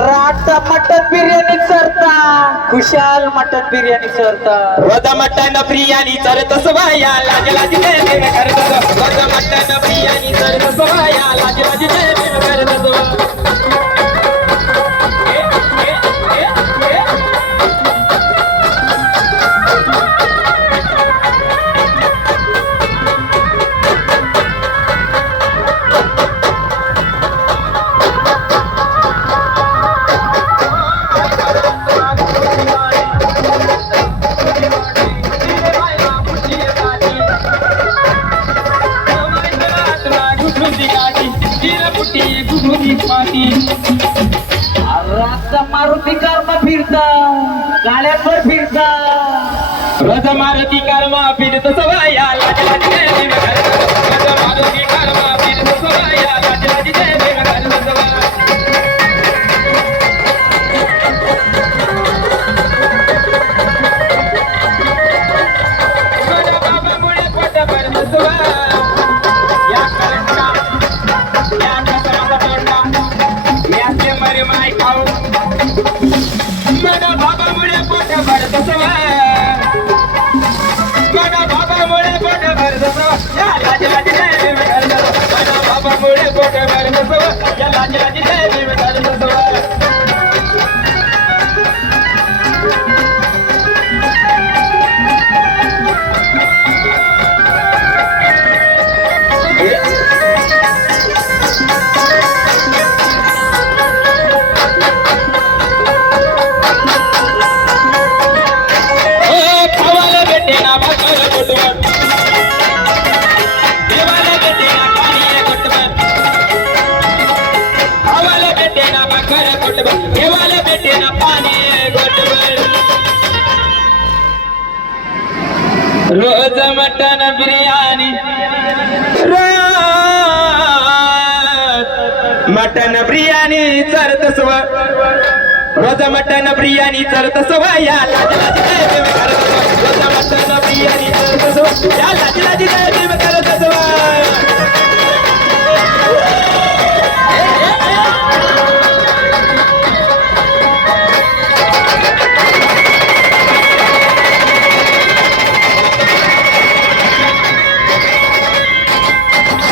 रातचा mutton biryani सरता खुशाल mutton biryani सरता रोज मटन बिर्याणी चरत सवाया लाज लाज जय करत सव. मटन बिर्याणी चरत सवाया लाज लाज जय करत अरे आता मारुती कार फिरता गाड्यांवर फिरता. रज मारुती कर्मा फिरत सवाया लाज देवाला भेटे ना पाणी रोज मटन बिर्याणी. मटन बिर्याणी चरत स्व रोज मटन बिर्याणी चरत सवा या